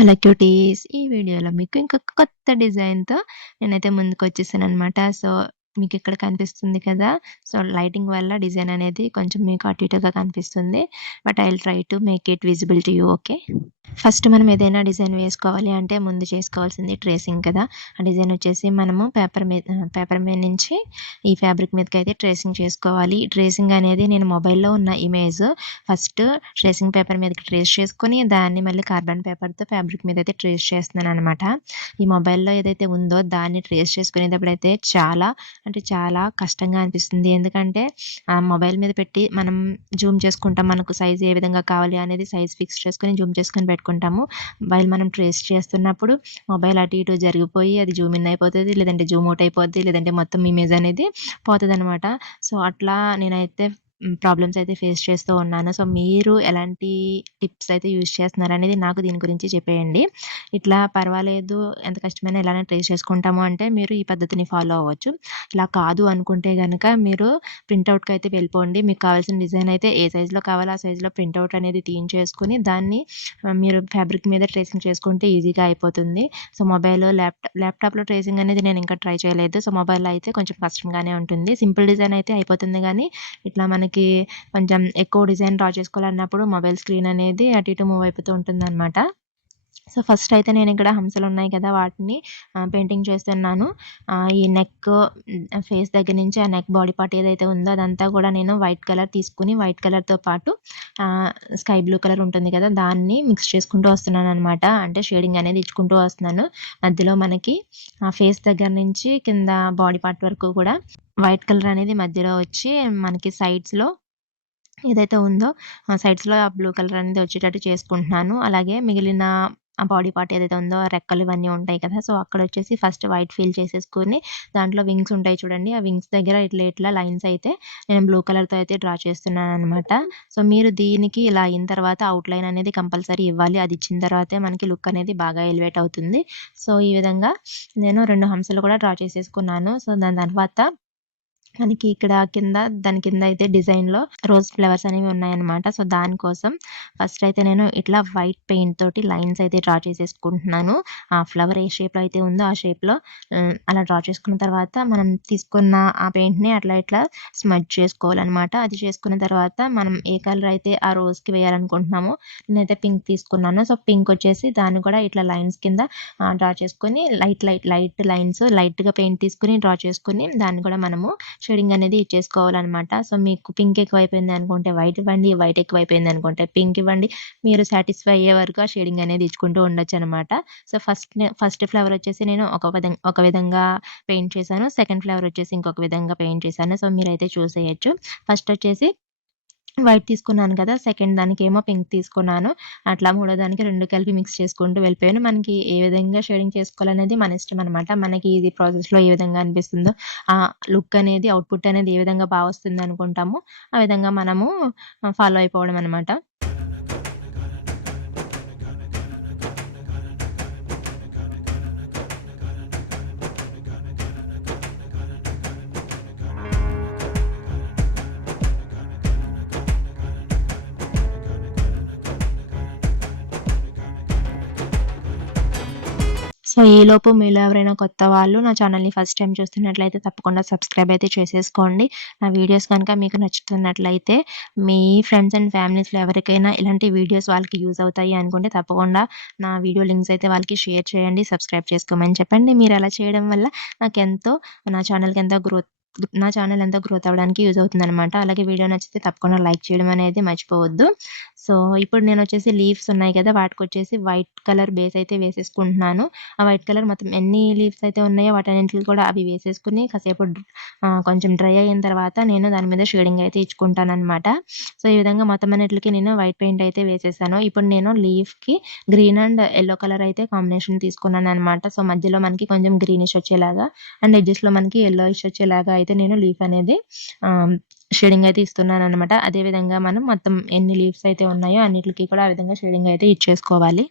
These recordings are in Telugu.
Hello cuties. ఈ వీడియోలో మీకు ఇంకొక కొత్త డిజైన్‌తో నేనైతే ముందుకొచ్చేసాననమాట. సో, మీకిక్కడ కనిపిస్తుంది కదా! సో, లైటింగ్ వల్ల డిజైన్ అనేది కొంచెం మీకు అటు ఇటుగా కనిపిస్తుంది. But I will try to make it visible to you. Okay. First మనం ఏదైనా డిజైన్ వేసుకోవాలి అంటే ముందు చేసుకోవాల్సింది ట్రేసింగ్ కదా! ఆ డిజైన్ వచ్చేసి మనము పేపర్ మీద నుంచి ఈ ఫ్యాబ్రిక్ మీదకైతే ట్రేసింగ్ చేసుకోవాలి. ట్రేసింగ్ అనేది నేను మొబైల్‌లో ఉన్న ఇమేజ్ ఫస్ట్ ట్రేసింగ్ పేపర్ మీదకి ట్రేస్ చేసుకొని, దాన్ని మళ్ళీ కార్బన్ పేపర్‌తో ఫ్యాబ్రిక్ మీదైతే ట్రేస్ చేస్తున్నాననమాట. ఈ మొబైల్‌లో ఏదైతే ఉందో దాన్ని ట్రేస్ చేసుకునేటప్పుడైతే చాలా అంటే చాలా కష్టంగా అనిపిస్తుంది. ఎందుకంటే మొబైల్ మీద పెట్టి మనం జూమ్ చేసుకుంటాం. మనకు సైజ్ ఏ విధంగా కావాలి అనేది సైజ్ ఫిక్స్ చేసుకొని జూమ్ చేసుకొని పెట్టుకుంటాము. వైల్ మనం ట్రేస్ చేస్తున్నప్పుడు మొబైల్ అటు ఇటు జరిగిపోయి అది జూమ్ ఇన్ అయిపోతది. లేదంటే జూమ్ ఔట్ అయిపోద్ది. లేదంటే మొత్తం ఇమేజ్ అనేది పోతదనమాట. సో, అట్లా నేనైతే ప్రాబ్లమ్స్ అయితే ఫేస్ చేస్తూ ఉన్నాను. సో, మీరు ఎలాంటి టిప్స్ అయితే యూజ్ చేస్తున్నారనేది నాకు దీని గురించి చెప్పేయండి. ఇట్లా పర్వాలేదు, ఎంత కష్టమైనా ఇలానే ట్రేస్ చేసుకుంటాము అంటే మీరు ఈ పద్ధతిని ఫాలో అవ్వచ్చు. ఇలా కాదు అనుకుంటే గనక మీరు ప్రింటౌట్‌కైతే వెళ్ళిపోండి. మీకు కావాల్సిన డిజైన్ అయితే ఏ సైజ్‌లో కావాలో ఆ సైజ్‌లో ప్రింటౌట్ అనేది తీయించేసుకొని దాన్ని మీరు ఫ్యాబ్రిక్ మీద ట్రేసింగ్ చేసుకుంటే ఈజీగా అయిపోతుంది. సో, ల్యాప్‌టాప్‌లో ట్రేసింగ్ అనేది నేను ఇంకా ట్రై చేయలేదు. సో, మొబైల్‌లో అయితే కొంచెం కష్టంగానే ఉంటుంది. సింపుల్ డిజైన్ అయితే అయిపోతుంది గానీ, ఇట్లా మనకి కొంచెం ఎక్కువ డిజైన్ డ్రా చేసుకోవాలన్నప్పుడు మొబైల్ స్క్రీన్ అనేది అటు ఇటు మూవ్ అయిపోతూ ఉంటుందనమాట. సో, ఫస్ట్ అయితే నేనిక్కడ హంసలున్నాయి కదా! వాటిని పెయింటింగ్ చేస్తున్నాను. ఈ ఫేస్ దగ్గర నుంచి ఆ నెక్ బాడీ పార్ట్ ఏదైతే ఉందో అదంతా కూడా నేను వైట్ కలర్ తీసుకొని, వైట్ కలర్‌తో పాటు స్కై బ్లూ కలర్ ఉంటుంది కదా! దాన్ని మిక్స్ చేసుకుంటూ వస్తున్నాననమాట. అంటే షేడింగ్ అనేది ఇచ్చుకుంటూ వస్తున్నాను. మధ్యలో మనకి ఫేస్ దగ్గర నుంచి కింద బాడీ పార్ట్ వరకు కూడా వైట్ కలర్ అనేది మధ్యలో వచ్చి మనకి సైడ్స్‌లో ఏదైతే ఉందో సైడ్స్‌లో ఆ బ్లూ కలర్ అనేది వచ్చేటట్టు చేసుకుంటున్నాను. అలాగే మిగిలిన ఆ బాడీ పార్ట్ ఏదైతే ఉందో ఆ రెక్కలు ఇవన్నీ ఉంటాయి కదా! సో, అక్కడొచ్చేసి ఫస్ట్ వైట్ ఫిల్ చేసేసుకొని దాంట్లో వింగ్స్ ఉంటాయి చూడండి. ఆ వింగ్స్ దగ్గర ఇట్లా లైన్స్ అయితే నేను బ్లూ కలర్‌తో అయితే డ్రా చేస్తున్నాననమాట. సో, మీరు దీనికి ఇలా అయిన తర్వాత అవుట్‌లైన్ అనేది కంపల్సరీ ఇవ్వాలి. అది ఇచ్చిన తర్వాతే మనకి లుక్ అనేది బాగా ఎలివేట్ అవుతుంది. సో, ఈ విధంగా నేను 2 హంసలు కూడా డ్రా చేసేసుకున్నాను. సో, దాని తర్వాత మనకి ఇక్కడ దాని కింద అయితే డిజైన్‌లో రోజ్ ఫ్లవర్స్ అనేవి ఉన్నాయన్నమాట. సో, దానికోసం ఫస్ట్ అయితే నేను ఇట్లా వైట్ పెయింట్ తోటి లైన్స్ అయితే డ్రా చేసేసుకుంటున్నాను. ఆ ఫ్లవర్ ఏ షేప్‌లో అయితే ఉందో ఆ షేప్‌లో అలా డ్రా చేసుకున్న తర్వాత మనం తీసుకున్న ఆ పెయింట్‌ని అట్లా ఇట్లా స్మడ్జ్ చేసుకోవాలన్నమాట. అది చేసుకున్న తర్వాత మనం ఏ కలర్ అయితే ఆ రోజ్‌కి వేయాలనుకుంటున్నామో నేనైతే పింక్ తీసుకున్నాను. సో, పింక్ వచ్చేసి దాన్ని కూడా ఇట్లా లైన్స్ కింద డ్రా చేసుకొని లైట్ లైన్స్ లైట్‌గా పెయింట్ తీసుకొని డ్రా చేసుకొని దాన్ని కూడా మనము షేడింగ్ అనేది ఇచ్చేసుకోవాలనమాట. సో, మీకు పింక్ ఎక్కువైపోయింది అనుకుంటే వైట్ ఇవ్వండి. వైట్ ఎక్కువైపోయింది అనుకుంటే పింక్ ఇవ్వండి. మీరు సాటిస్ఫై అయ్యే వరకు ఆ షేడింగ్ అనేది ఇచ్చుకుంటూ ఉండొచ్చనమాట. సో, ఫస్ట్ ఫ్లవర్ వచ్చేసి నేను ఒక విధంగా పెయింట్ చేశాను. సెకండ్ ఫ్లవర్ వచ్చేసి ఇంకొక విధంగా పెయింట్ చేశాను. సో, మీరైతే చూసేయొచ్చు. ఫస్ట్ వచ్చేసి వైట్ తీసుకున్నాను కదా! సెకండ్ దానికేమో పింక్ తీసుకున్నాను. అట్లా మూడో దానికి 2 కలిపి మిక్స్ చేసుకుంటూ వెళ్ళిపోయాను. మనకి ఏ విధంగా షేడింగ్ చేసుకోవాలనేది మన ఇష్టం అనమాట. మనకి ఇది ప్రాసెస్‌లో ఏ విధంగా అనిపిస్తుందో, లుక్ అనేది అవుట్‌పుట్ అనేది ఏ విధంగా వస్తుందనుకుంటామో, ఆ విధంగా మనము ఫాలో అయిపోవడం అనమాట. సో, ఈలోపు మీలో ఎవరైనా కొత్త వాళ్ళు నా ఛానల్‌ని ఫస్ట్ టైమ్ చూస్తున్నట్లయితే తప్పకుండా సబ్స్క్రైబ్ అయితే చేసేసుకోండి. నా వీడియోస్ గనుక మీకు నచ్చుతున్నట్లయితే మీ ఫ్రెండ్స్ అండ్ ఫ్యామిలీస్‌లో ఎవరికైనా ఇలాంటి వీడియోస్ వాళ్ళకి యూజ్ అవుతాయి అనుకుంటే తప్పకుండా నా వీడియో లింక్స్ అయితే వాళ్ళకి షేర్ చేయండి. సబ్స్క్రైబ్ చేసుకోమని చెప్పండి. మీరు అలా చేయడం వల్ల నాకెంతో నా ఛానల్ ఎంతో గ్రోత్ అవ్వడానికి యూజ్ అవుతుందనమాట. అలాగే వీడియో నచ్చితే తప్పకుండా లైక్ చేయడం అనేది మర్చిపోవద్దు. సో, ఇప్పుడు నేనొచ్చేసి లీవ్స్ ఉన్నాయి కదా! వాటికొచ్చేసి వైట్ కలర్ బేస్ అయితే వేసేసుకుంటున్నాను. ఆ వైట్ కలర్ మొత్తం ఎన్ని లీవ్స్ అయితే ఉన్నాయో వాటన్నిటికి కూడా అవి వేసేసుకొని కాసేపు కొంచెం డ్రై అయిన తర్వాత నేను దాని మీద షేడింగ్ అయితే ఇచ్చుకుంటాననమాట. సో, ఈ విధంగా మొత్తం అన్నిట్లికి నేను వైట్ పెయింట్ అయితే వేసేసాను. ఇప్పుడు నేను లీఫ్‌కి గ్రీన్ అండ్ యెల్లో కలర్ అయితే కాంబినేషన్ తీసుకున్నాననమాట. సో, మధ్యలో మనకి కొంచెం గ్రీనిష్ వచ్చేలాగా అండ్ ఎడ్జెస్‌లో మనకి యెల్లోయిష్ వచ్చేలాగా అయితే నేను లీఫ్ అనేది ఆహ్, షేడింగ్ అయితే ఇస్తున్నాననమాట. అదే విధంగా మనం మొత్తం ఎన్ని లీవ్స్ అయితే ఉన్నాయో అన్నిట్లికి కూడా ఆ విధంగా షేడింగ్ అయితే ఇచ్చేసుకోవాలి.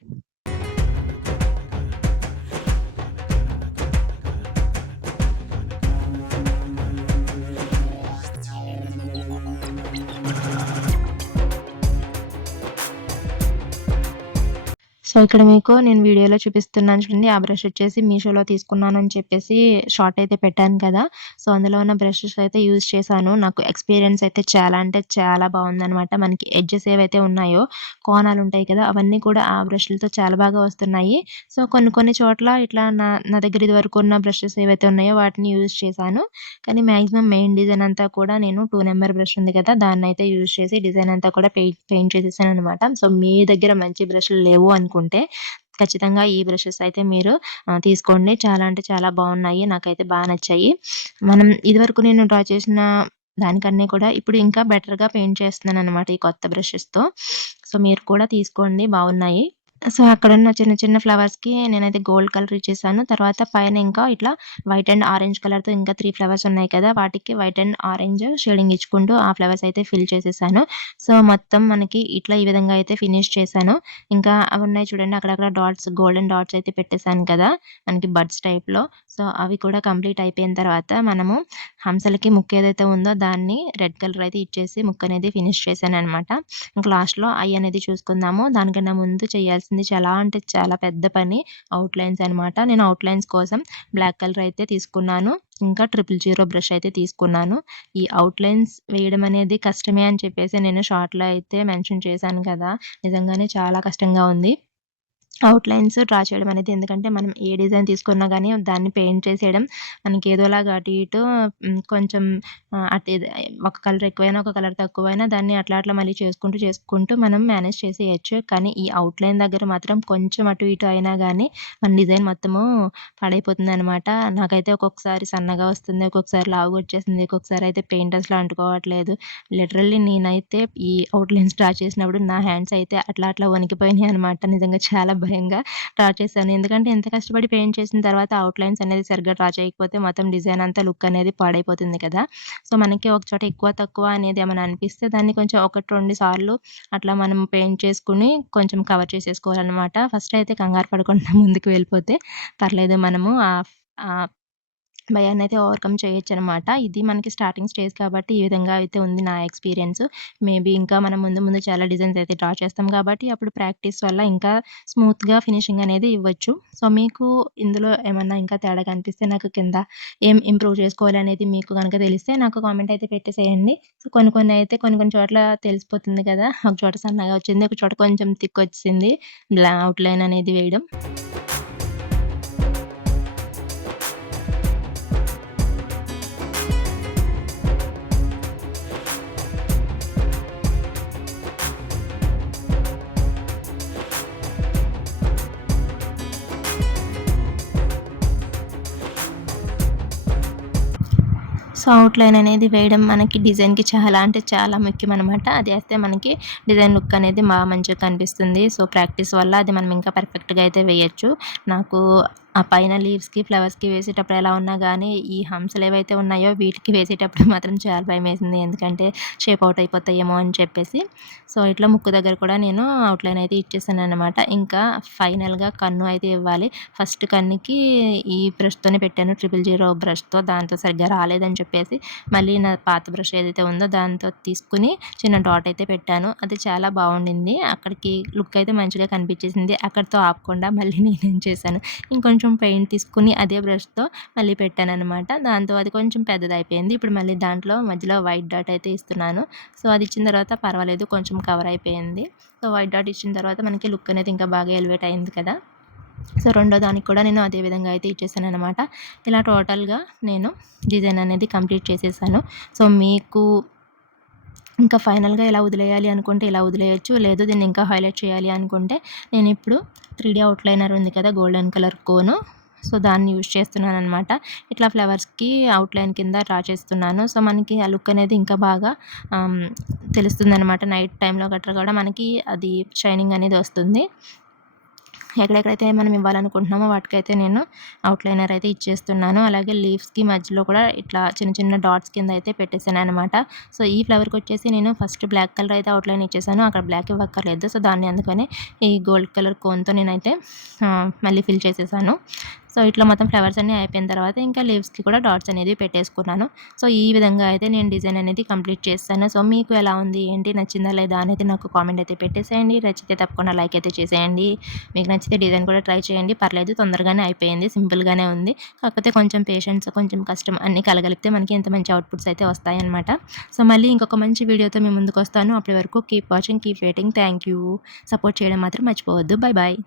సో, ఇక్కడ మీకు నేను వీడియోలో చూపిస్తున్నాను చూడండి. ఆ బ్రష్ వచ్చేసి మీషోలో తీసుకున్నానని చెప్పేసి షార్ట్ అయితే పెట్టాను కదా! సో, అందులో ఉన్న బ్రషెస్ అయితే యూజ్ చేశాను. నాకు ఎక్స్‌పీరియన్స్ అయితే చాలా అంటే చాలా బావుందనమాట. మనకి ఎడ్జెస్ ఏవైతే ఉన్నాయో, కోణాలుంటాయి కదా! అవన్నీ కూడా ఆ బ్రష్‌లతో చాలా బాగా వస్తున్నాయి. సో, కొన్ని కొన్ని చోట్ల ఇట్లా నా దగ్గర ఇదివరకు ఉన్న బ్రషెస్ ఏవైతే ఉన్నాయో వాటిని యూజ్ చేశాను. కానీ మాక్సిమం మెయిన్ డిజైన్ అంతా కూడా నేను 2 నెంబర్ బ్రష్ ఉంది కదా! దాన్నయితే యూజ్ చేసి డిజైన్ అంతా కూడా పెయింట్ చేసేసాననమాట. సో, మీ దగ్గర మంచి బ్రష్‌లు లేవు అనుకుంటే ఖచ్చితంగా ఈ బ్రషెస్ అయితే మీరు తీసుకోండి. చాలా అంటే చాలా బావున్నాయి. నాకైతే బా నచ్చాయి. మనం ఇదివరకు నేను డ్రా చేసిన దానికన్నా కూడా ఇప్పుడు ఇంకా బెటర్‌గా పెయింట్ చేస్తున్నాననమాట ఈ కొత్త బ్రషెస్‌తో. సో, మీరు కూడా తీసుకోండి బావున్నాయి. సో, అక్కడున్న చిన్న చిన్న ఫ్లవర్స్‌కి నేనైతే గోల్డ్ కలర్ ఇచ్చేసాను. తర్వాత పైన ఇంకా ఇట్లా వైట్ అండ్ ఆరెంజ్ కలర్‌తో ఇంకా 3 ఫ్లవర్స్ ఉన్నాయి కదా! వాటికి వైట్ అండ్ ఆరెంజ్ షేడింగ్ ఇచ్చుకుంటూ ఆ ఫ్లవర్స్ అయితే ఫిల్ చేసేసాను. సో, మొత్తం మనకి ఇట్లా ఈ విధంగా అయితే ఫినిష్ చేశాను. ఇంకా అవి ఉన్నాయి చూడండి అక్కడక్కడ డాట్స్ గోల్డెన్ డాట్స్ అయితే పెట్టేసాను కదా! మనకి బడ్స్ టైప్‌లో. సో, అవి కూడా కంప్లీట్ అయిపోయిన తర్వాత మనము హంసలకి ముక్కు ఏదైతే ఉందో దాన్ని రెడ్ కలర్ అయితే ఇచ్చేసి ముక్కనేది ఫినిష్ చేశాననమాట. ఇంక లాస్ట్‌లో ఐ అనేది చూసుకుందాము. దానికన్నా ముందు చేయాల్సింది చాలా అంటే చాలా పెద్ద పని ఔట్‌లైన్స్ అనమాట. నేను ఔట్‌లైన్స్ కోసం బ్లాక్ కలర్ అయితే తీసుకున్నాను. ఇంకా 000 బ్రష్ అయితే తీసుకున్నాను. ఈ ఔట్‌లైన్స్ వేయడం అనేది కష్టమే అని చెప్పేసి నేను షార్ట్‌లో అయితే మెన్షన్ చేశాను కదా! నిజంగానే చాలా కష్టంగా ఉంది. ఔట్‌లైన్స్ డ్రా చేయడం అనేది ఎందుకంటే మనం ఏ డిజైన్ తీసుకున్నా గానీ దాన్ని పెయింట్ చేసేయడం మనకి ఏదోలాగా అటు ఇటు కొంచెం అటు ఇది ఒక కలర్ ఎక్కువైనా, ఒక కలర్ తక్కువైనా దాన్ని అట్లా అట్లా మళ్ళీ చేసుకుంటూ మనం మేనేజ్ చేసేయొచ్చు. కానీ ఈ ఔట్‌లైన్ దగ్గర మాత్రం కొంచెం అటు ఇటు అయినా గానీ మన డిజైన్ మొత్తము పాడైపోతుందనమాట. నాకైతే ఒక్కొక్కసారి సన్నగా వస్తుంది, ఒక్కొక్కసారి లావుగా వచ్చేసింది, ఒక్కొక్కసారి అయితే పెయింట్ అసలు అంటుకోవట్లేదు. లిటరల్లీ నేనైతే ఈ ఔట్‌లైన్స్ డ్రా చేసినప్పుడు నా హ్యాండ్స్ అయితే అట్లా అట్లా వణికిపోయినాయనమాట. నిజంగా చాలా భయంగా డ్రా చేశాను. ఎందుకంటే ఎంత కష్టపడి పెయింట్ చేసిన తర్వాత ఔట్‌లైన్స్ అనేది సరిగ్గా డ్రా చేయకపోతే మొత్తం డిజైన్ అంతా లుక్ అనేది పాడైపోతుంది కదా! సో, మనకి ఒక చోట ఎక్కువ, తక్కువ అనేది ఏమైనా అనిపిస్తే దాన్ని కొంచెం 1, 2 సార్లు అట్లా మనం పెయింట్ చేసుకొని కొంచెం కవర్ చేసేసుకోవాలనమాట. ఫస్ట్ అయితే కంగారు పడకుండా ముందుకు వెళ్ళిపోతే పర్లేదు మనము ఆహ్, భయాన్నయితే ఓవర్‌కమ్ చేయొచ్చనమాట. ఇది మనకి స్టార్టింగ్ స్టేజ్ కాబట్టి ఈ విధంగా అయితే ఉంది నా ఎక్స్‌పీరియన్స్. మేబీ ఇంకా మనం ముందు ముందు చాలా డిజైన్స్ అయితే డ్రా చేస్తాం కాబట్టి అప్పుడు ప్రాక్టీస్ వల్ల ఇంకా స్మూత్‌గా ఫినిషింగ్ అనేది ఇవ్వచ్చు. సో, మీకు ఇందులో ఏమన్నా ఇంకా తేడా కనిపిస్తే నాకు కింద ఏం ఇంప్రూవ్ చేసుకోవాలి అనేది మీకు గనక తెలిస్తే నాకు కామెంట్ అయితే పెట్టేసేయండి. సో, కొన్ని కొన్ని అయితే కొన్ని కొన్ని చోట్ల తెలిసిపోతుంది కదా! ఒక చోట సన్నగా వచ్చింది, ఒక చోట కొంచెం థిక్కొచ్చేసింది. ఔట్‌లైన్ అనేది వేయడం. సో, ఔట్‌లైన్ అనేది వేయడం మనకి డిజైన్‌కి చాలా అంటే చాలా ముఖ్యమనమాట. అది ఏస్తే మనకి డిజైన్ లుక్ అనేది మంచిగా కనిపిస్తుంది. సో, ప్రాక్టీస్ వల్ల అది మనం ఇంకా పర్ఫెక్ట్‌గా అయితే వేయొచ్చు. నాకు ఆ పైన లీవ్స్‌కి, ఫ్లవర్స్‌కి వేసేటప్పుడు ఎలా ఉన్నా గానీ, ఈ హంసలు ఏవైతే ఉన్నాయో వీటికి వేసేటప్పుడు మాత్రం చాలా భయమేసింది. ఎందుకంటే షేప్ అవుట్ అయిపోతాయేమో అని చెప్పేసి. సో, ఇట్లా ముక్కు దగ్గర కూడా నేను ఔట్‌లైన్ అయితే ఇచ్చేసాననమాట. ఇంకా ఫైనల్‌గా కన్ను అయితే ఇవ్వాలి. ఫస్ట్ కన్నుకి ఈ బ్రష్‌తోనే పెట్టాను 000 బ్రష్‌తో. దాంతో సరిగ్గా రాలేదని చెప్పేసి మళ్ళీ నా పాత బ్రష్ ఏదైతే ఉందో దాంతో తీసుకొని చిన్న డాట్ అయితే పెట్టాను. అది చాలా బావుండింది. అక్కడికి లుక్ అయితే మంచిగా కనిపించేసింది. అక్కడితో ఆపకుండా మళ్ళీ నేనేం చేశాను, ఇంకొంచెం పెయింట్ తీసుకొని అదే బ్రష్‌తో మళ్ళీ పెట్టాననమాట. దాంతో అది కొంచెం పెద్దదయిపోయింది. ఇప్పుడు మళ్ళీ దాంట్లో మధ్యలో వైట్ డాట్ అయితే ఇస్తున్నాను. సో, అది ఇచ్చిన తర్వాత పర్వాలేదు కొంచెం కవర్ అయిపోయింది. సో, వైట్ డాట్ ఇచ్చిన తర్వాత మనకి లుక్ అనేది ఇంకా బాగా ఎలివేట్ అయింది కదా! సో, రెండో దానికి కూడా నేను అదే విధంగా అయితే ఇచ్చేసాననమాట. ఇలా టోటల్‌గా నేను డిజైన్ అనేది కంప్లీట్ చేసేసాను. సో, మీకు ఇంకా ఫైనల్‌గా ఇలా వదిలేయాలి అనుకుంటే ఇలా వదిలేయొచ్చు. లేదు దీన్ని ఇంకా హైలైట్ చేయాలి అనుకుంటే నేనిప్పుడు 3D ఔట్‌లైనర్ ఉంది కదా! Golden colour cone. సో, దాన్ని యూజ్ చేస్తున్నాననమాట. ఇట్లా ఫ్లవర్స్‌కి ఔట్‌లైన్ కింద డ్రా చేస్తున్నాను. సో, మనకి ఆ లుక్ అనేది ఇంకా బాగా ఆహ్, తెలుస్తుందనమాట. నైట్ టైమ్‌లో గట్రా కూడా మనకి అది షైనింగ్ అనేది వస్తుంది. ఎక్కడెక్కడైతే మనం ఇవ్వాలనుకుంటున్నామో వాటికైతే నేను ఔట్‌లైనర్ అయితే ఇచ్చేస్తున్నాను. అలాగే లీవ్స్‌కి మధ్యలో కూడా ఇట్లా చిన్న చిన్న డాట్స్ కింద అయితే పెట్టేసాననమాట. సో, ఈ ఫ్లవర్‌కొచ్చేసి నేను ఫస్ట్ బ్లాక్ కలర్ అయితే ఔట్‌లైన్ ఇచ్చేసాను. అక్కడ బ్లాక్ ఇవ్వక్కర్లేదు. సో, దాన్ని అందుకని ఈ గోల్డ్ కలర్ కోన్‌తో నేనైతే మళ్ళీ ఫిల్ చేసేసాను. సో, సో ఇట్లా మొత్తం ఫ్లవర్స్ అన్నీ అయిపోయిన తర్వాత ఇంకా లీవ్స్కి కూడా డాట్స్ అనేది పెట్టేసుకున్నాను. సో ఈ విధంగా అయితే నేను డిజైన్ అనేది కంప్లీట్ చేస్తాను. సో మీకు ఎలా ఉంది ఏంటి, నచ్చిందా లేదా అనేది నాకు కామెంట్ అయితే పెట్టేసేయండి. నచ్చితే తప్పకుండా లైక్ అయితే చేసేయండి. మీకు నచ్చితే డిజైన్ కూడా ట్రై చేయండి, పర్లేదు, తొందరగానే అయిపోయింది, సింపుల్గానే ఉంది. కాకపోతే కొంచెం పేషెన్స్, కొంచెం కష్టం అన్నీ కలగలిపితే మనకి ఇంత మంచి అవుట్పుట్స్ అయితే వస్తాయన్నమాట. సో మళ్ళీ ఇంకొక మంచి వీడియోతో మీ ముందుకు వస్తాను. అప్పటి వరకు keep watching, keep waiting. Thank you. Support చేయడం మాత్రం మర్చిపోవద్దు. Bye bye.